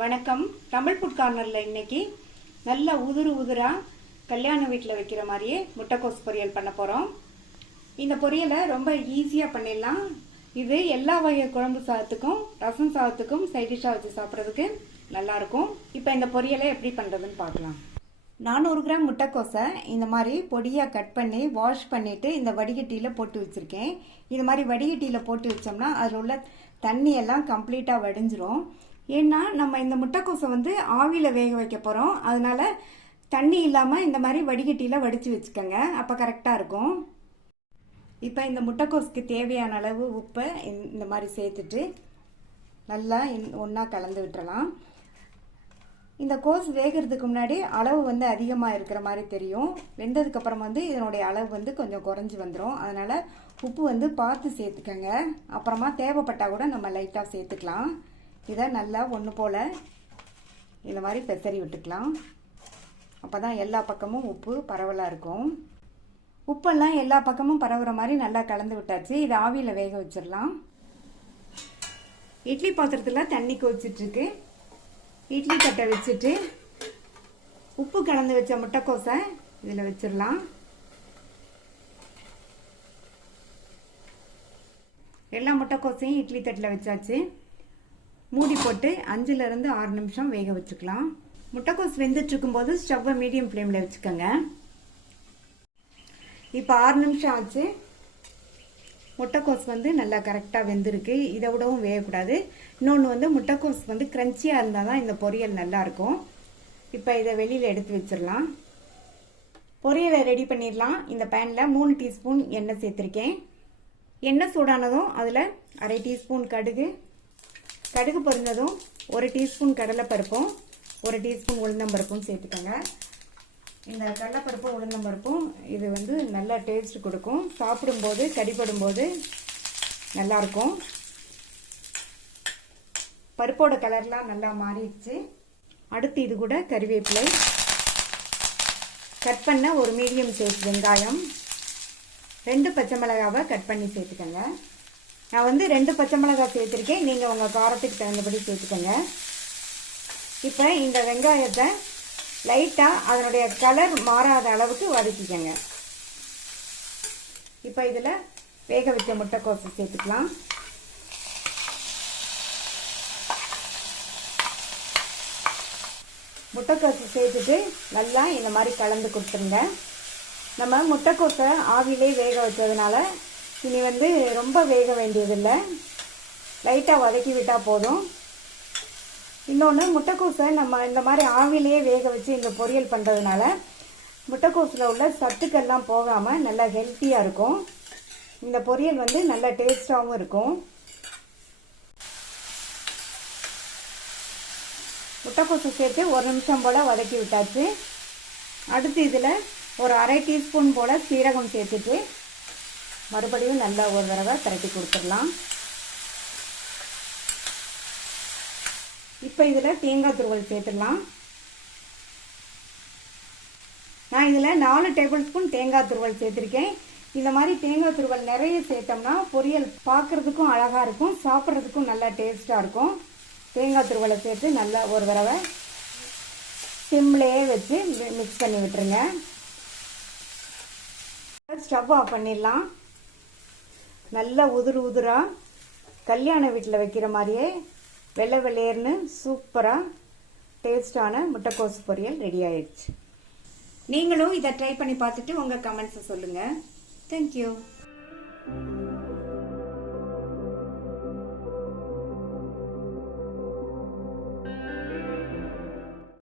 வணக்கம். தமிழ் ஃபுட் கார்னரில் இன்னைக்கு நல்ல உதிரா கல்யாண வீட்டில் வைக்கிற மாதிரியே முட்டைக்கோஸ் பொரியல் பண்ண போகிறோம். இந்த பொரியலை ரொம்ப ஈஸியாக பண்ணிடலாம். இது எல்லா வகை குழம்பு சாதத்துக்கும் ரசம் சாதத்துக்கும் சைட் டிஷ்ஷாக வச்சு சாப்பிட்றதுக்கு நல்லாயிருக்கும். இப்போ இந்த பொரியலை எப்படி பண்ணுறதுன்னு பார்க்கலாம். 400 கிராம் முட்டைக்கோஸை இந்த மாதிரி பொடியாக கட் பண்ணி வாஷ் பண்ணிவிட்டு இந்த வடிகட்டியில் போட்டு வச்சுருக்கேன். இது மாதிரி வடிகட்டியில் போட்டு வச்சோம்னா அதில் உள்ள தண்ணியெல்லாம் கம்ப்ளீட்டாக வடிஞ்சிரும். ஏன்னா நம்ம இந்த முட்டைக்கோஸை ஆவியில் வேக வைக்க போகிறோம். அதனால தண்ணி இல்லாமல் இந்த மாதிரி வடிகட்டியில் வடித்து வச்சுக்கோங்க, அப்போ கரெக்டாக இருக்கும். இப்போ இந்த முட்டைக்கோஸுக்கு தேவையான அளவு உப்பை இந்த மாதிரி சேர்த்துட்டு நல்லா ஒன்றா கலந்து விட்டுறலாம். இந்த கோஸ் வேகிறதுக்கு முன்னாடி அளவு அதிகமாக இருக்கிற மாதிரி தெரியும். வெந்ததுக்கப்புறம் இதனுடைய அளவு கொஞ்சம் குறைஞ்சி வந்துடும். அதனால் உப்பு பார்த்து சேர்த்துக்கங்க. அப்புறமா தேவைப்பட்டால் கூட நம்ம லைட்டாக சேர்த்துக்கலாம். இதை நல்லா ஒன்று போல் இந்த மாதிரி பெசரி விட்டுக்கலாம். அப்போ தான் எல்லா பக்கமும் உப்பு பரவலாக இருக்கும். உப்பெல்லாம் எல்லா பக்கமும் பரவுற மாதிரி நல்லா கலந்து விட்டாச்சு. இதை ஆவியில் வேக வச்சிடலாம். இட்லி பாத்திரத்தில் தண்ணி கொதிச்சிட்ருக்கு. இட்லி தட்டை வச்சுட்டு உப்பு கலந்து வச்ச முட்டைக்கோஸை இதில் வச்சிடலாம். எல்லா முட்டைக்கோஸையும் இட்லி தட்டில் வச்சாச்சு. மூடி போட்டு 5லிருந்து 6 நிமிஷம் வேக வச்சுக்கலாம். முட்டைக்கோஸ் வெந்துட்டு இருக்கும்போது ஸ்டவ்வை மீடியம் ஃப்ளேமில் வச்சுக்கோங்க. இப்போ 6 நிமிஷம் ஆச்சு. முட்டைக்கோஸ் நல்லா கரெக்டாக வெந்திருக்கு. இதை விடவும் வேகக்கூடாது. இன்னொன்று முட்டைக்கோஸ் க்ரன்ச்சியாக இருந்தால் தான் இந்த பொரியல் நல்லாயிருக்கும். இப்போ இதை வெளியில் எடுத்து வச்சிடலாம். பொரியலை ரெடி பண்ணிடலாம். இந்த பேனில் 3 டீஸ்பூன் எண்ணெய் சேர்த்துருக்கேன். எண்ணெய் சூடானதும் அதில் அரை டீஸ்பூன் கடுகு பொரிஞ்சதும் 1 டீஸ்பூன் கடலைப்பருப்பும் 1 டீஸ்பூன் உளுந்தம்பருப்பும் சேர்த்துக்கோங்க. இந்த கடலைப்பருப்பும் உளுந்தம்பருப்பும் இது நல்லா டேஸ்ட் கொடுக்கும். சாப்பிடும்போது கடிபடும்போது நல்லாயிருக்கும். பருப்போட கலர்லாம் நல்லா மாறிடுச்சு. அடுத்து இது கூட கறிவேப்பிலை, கட் பண்ண ஒரு மீடியம் சைஸ் வெங்காயம், 2 பச்சை மிளகாவை கட் பண்ணி சேர்த்துக்கோங்க. நான் 2 பச்சை மிளகாய் சேர்த்துருக்கேன். நீங்கள் உங்கள் காரத்துக்கு தகுந்தபடி சேர்த்துக்கோங்க. இப்போ இந்த வெங்காயத்தை லைட்டாக அதனுடைய கலர் மாறாத அளவுக்கு வதக்கிக்கோங்க. இப்போ இதில் வேக வச்ச முட்டைக்கோஸை சேர்த்துக்கலாம். முட்டைக்கோஸை சேர்த்துட்டு நல்லா இந்த மாதிரி கலந்து கொடுத்துருங்க. நம்ம முட்டைக்கோஸை ஆவிலே வேக வச்சதுனால இனி ரொம்ப வேக வேண்டியதில்லை. லைட்டாக வதக்கி விட்டால் போதும். இன்னொன்று, முட்டைக்கோஸை நம்ம இந்த மாதிரி ஆவிலேயே வேக வச்சு இந்த பொரியல் பண்ணுறதுனால முட்டைக்கோஸில் உள்ள சத்துக்கெல்லாம் போகாமல் நல்லா ஹெல்த்தியாக இருக்கும். இந்த பொரியல் நல்லா டேஸ்டாகவும் இருக்கும். முட்டைக்கோஸை சேர்த்து 1 நிமிஷம் போல் வதக்கி விட்டாச்சு. அடுத்து இதில் ஒரு அரை டீஸ்பூன் போல் சீரகம் சேர்த்துட்டு மறுபடியும் நல்லா ஒரு தடவை திரட்டி கொடுத்துடலாம். இப்போ இதில் தேங்காய் துருவல் சேர்த்துடலாம். நான் இதில் 4 டேபிள் ஸ்பூன் தேங்காய் துருவல் சேர்த்துருக்கேன். இந்த மாதிரி தேங்காய் துருவல் நிறைய சேர்த்தோம்னா பொரியல் பார்க்குறதுக்கும் அழகாக இருக்கும், சாப்பிட்றதுக்கும் நல்லா டேஸ்ட்டாக இருக்கும். தேங்காய் துருவலை சேர்த்து நல்லா ஒரு தடவை சிம்லேயே வச்சு மிக்ஸ் பண்ணி விட்டுருங்க. ஸ்டவ் ஆஃப் பண்ணிடலாம். நல்லா உதிரா கல்யாண வீட்டில் வைக்கிற மாதிரியே வெள்ளை வெள்ளையர்னு சூப்பராக டேஸ்டான முட்டைக்கோஸ் பொரியல் ரெடி ஆயிடுச்சு. நீங்களும் இதை ட்ரை பண்ணி பார்த்துட்டு உங்கள் கமெண்ட்ஸை சொல்லுங்கள். தேங்க்யூ.